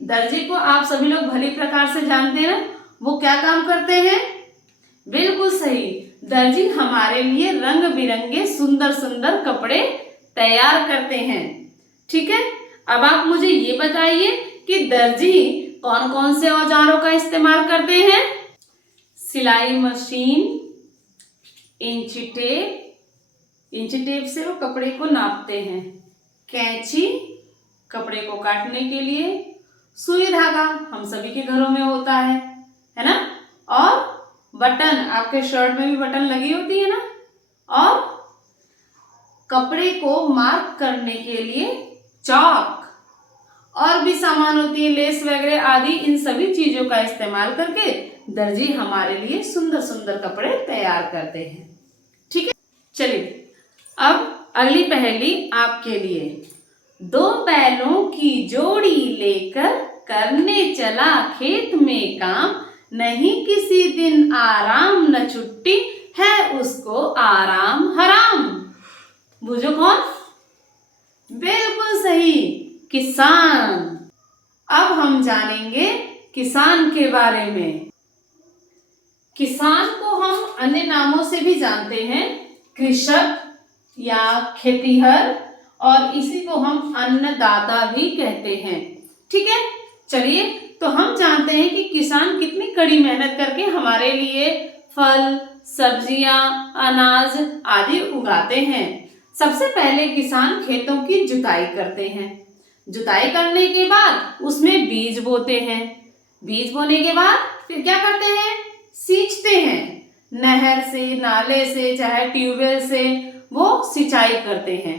दर्जी को आप सभी लोग भली प्रकार से जानते हैं, वो क्या काम करते हैं? बिल्कुल सही, दर्जी हमारे लिए रंग बिरंगे सुंदर सुंदर कपड़े तैयार करते हैं। ठीक है, अब आप मुझे ये बताइए कि दर्जी कौन कौन से औजारों का इस्तेमाल करते हैं? सिलाई मशीन, इंची टेप से वो कपड़े को नापते हैं, कैंची कपड़े को काटने के लिए, सुई धागा हम सभी के घरों में होता है ना, और बटन, आपके शर्ट में भी बटन लगी होती है ना, और कपड़े को मार्क करने के लिए चॉक, और भी सामान होती है, लेस वगैरह आदि। इन सभी चीजों का इस्तेमाल करके दर्जी हमारे लिए सुंदर सुंदर कपड़े तैयार करते हैं। ठीक है, चलिए अब अगली पहेली आपके लिए। दो बैलों की जोड़ी लेकर करने चला खेत में काम, नहीं किसी दिन आराम न छुट्टी, है उसको आराम हराम। बूझो कौन? बिल्कुल सही, किसान। अब हम जानेंगे किसान के बारे में। किसान को हम अन्य नामों से भी जानते हैं, कृषक या खेतीहर, और इसी को हम अन्नदाता भी कहते हैं। ठीक है, चलिए तो हम जानते हैं कि किसान कितनी कड़ी मेहनत करके हमारे लिए फल, सब्जियां, अनाज आदि उगाते हैं। सबसे पहले किसान खेतों की जुताई करते हैं। जुताई करने के बाद उसमें बीज बोते हैं। बीज बोने के बाद फिर क्या करते हैं? सींचते हैं। नहर से, नाले से, चाहे ट्यूबवेल से वो सिंचाई करते हैं।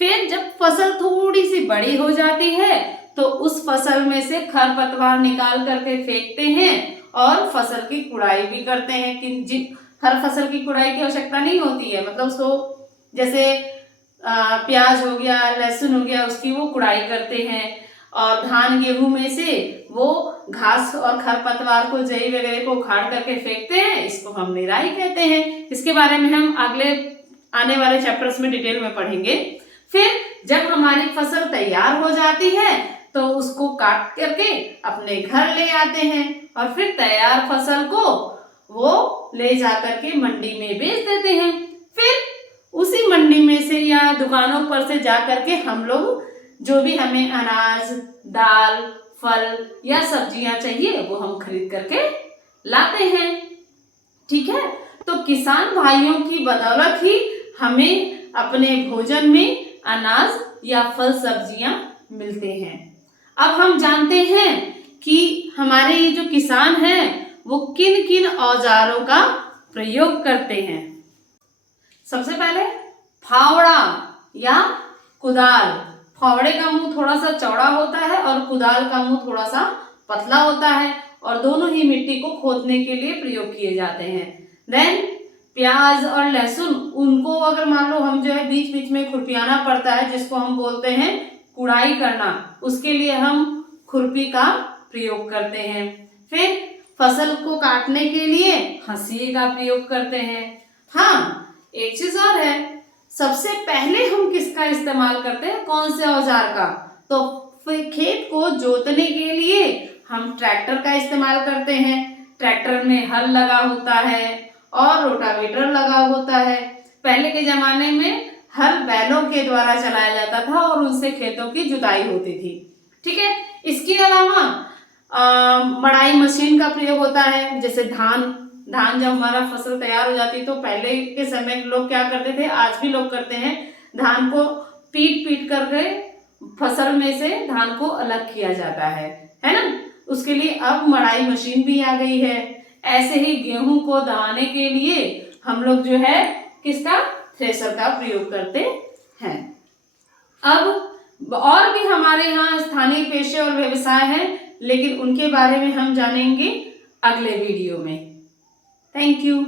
फिर जब फसल थोड़ी सी बड़ी हो जाती है तो उस फसल में से खरपतवार निकाल करके फेंकते हैं और फसल की कुड़ाई भी करते हैं। कि हर फसल की कुड़ाई की आवश्यकता नहीं होती है, मतलब उसको जैसे प्याज हो गया, लहसुन हो गया, उसकी वो कुड़ाई करते हैं। और धान गेहूं में से वो घास और खरपतवार को, जई वगैरह को उखाड़ करके फेंकते हैं, इसको हम निराई कहते हैं। इसके बारे में हम अगले आने वाले चैप्टर्स में डिटेल में पढ़ेंगे। फिर जब हमारी फसल तैयार हो जाती है तो उसको काट करके अपने घर ले आते हैं और फिर तैयार फसल को वो ले जाकर के मंडी में बेच देते हैं। फिर उसी मंडी में से या दुकानों पर से जा करके हम लोग जो भी हमें अनाज, दाल, फल या सब्जियां चाहिए वो हम खरीद करके लाते हैं। ठीक है, तो किसान भाइयों की बदौलत ही हमें अपने भोजन में अनाज या फल सब्जियां मिलते हैं। अब हम जानते हैं कि हमारे ये जो किसान हैं वो किन किन औजारों का प्रयोग करते हैं। सबसे पहले फावड़ा या कुदाल। फावड़े का मुंह थोड़ा सा चौड़ा होता है और कुदाल का मुंह थोड़ा सा पतला होता है, और दोनों ही मिट्टी को खोदने के लिए प्रयोग किए जाते हैं। देन प्याज और लहसुन, उनको अगर मान लो हम जो है बीच बीच में खुरपियाना पड़ता है, जिसको हम बोलते हैं कुड़ाई करना, उसके लिए हम खुरपी का प्रयोग करते हैं। फिर फसल को काटने के लिए हंसिए का प्रयोग करते हैं। हाँ, एक चीज और है, सबसे पहले हम किसका इस्तेमाल करते हैं? कौन से औजार का? तो खेत को जोतने के लिए हम ट्रैक्टर का इस्तेमाल करते हैं। ट्रैक्टर में हल लगा होता है और रोटावेटर लगा होता है। पहले के जमाने में हल बैलों के द्वारा चलाया जाता था और उनसे खेतों की जुताई होती थी। ठीक है, इसके अलावा मड़ाई मशीन का प्रयोग होता है। जैसे धान जब हमारा फसल तैयार हो जाती तो पहले के समय लोग क्या करते थे, आज भी लोग करते हैं, धान को पीट करके फसल में से धान को अलग किया जाता है ना। उसके लिए अब मड़ाई मशीन भी आ गई है। ऐसे ही गेहूं को दबाने के लिए हम लोग जो है किसका? थ्रेशर का प्रयोग करते हैं। अब और भी हमारे यहाँ स्थानीय पेशे और व्यवसाय हैं, लेकिन उनके बारे में हम जानेंगे अगले वीडियो में। Thank you.